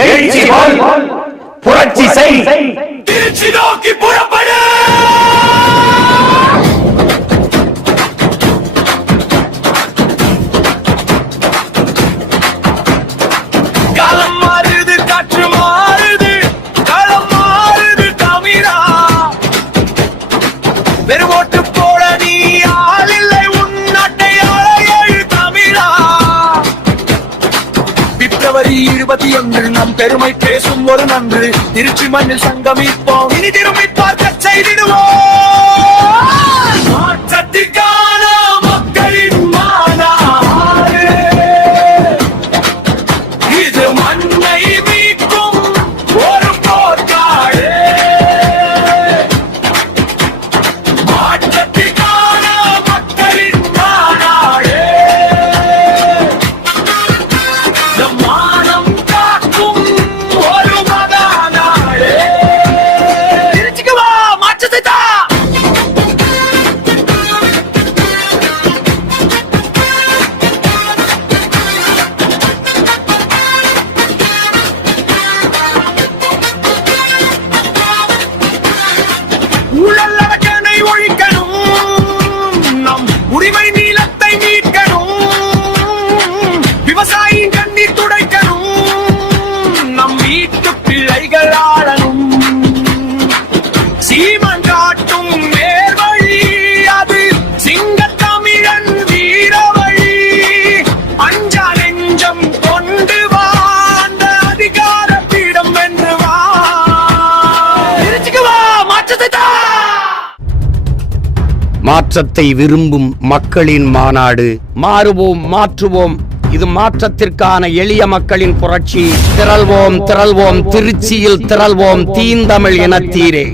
எழுச்சி போல் புரட்சி செய், திருச்சி நோக்கி புறப்படு. காலம் மாறுது, காற்று மாறுது, களம் மாறுது தமிழா. வெறுவோட்டு போட நீ ஆள் இல்லை, உன் நாட்டை ஆள தமிழா. பிப்ரவரி 21 நம் பெருமை பேசும் ஒரு நன்று. திருச்சி மண்ணில் சங்கமிப்போம், இனி திரும்பி பார்க்க செய்திடுவோம். மாற்றத்திற்கான மக்களின் மாநாடு, இது மண்ணை மீட்கும் ஒரு போர்க்காடு. மாற்றத்திற்கான மக்களின் மாநாடு, நம் மானம் காக்கும் ஒரு மகாநாடு. திருச்சிக்கு வா, மாற்றத்தை தா. ஊழல் அரக்கனை ஒழிக்கணும், நம் உரிமை நீளத்தை மீட்கணும். விவசாயியின் கண்ணீர் துடைக்கணும், நம் வீட்டு பிள்ளைகள் ஆளணும். சீமன் காட்டும் நேர்வழி, அது சிங்கத்தமிழன் வீரவழி. அஞ்சா நெஞ்சம் கொண்டு வா, அந்த அதிகார பீடம் வென்று வா. திருச்சிக்கு வா, மாற்றத்தை தா. மாற்றத்தை விரும்பும் மக்களின் மாநாடு. மாறுவோம், மாற்றுவோம். இது மாற்றத்திற்கான எளிய மக்களின் புரட்சி. திரள்வோம், திரள்வோம், திருச்சியில் திரள்வோம், தீந்தமிழ் இனத்தீரே.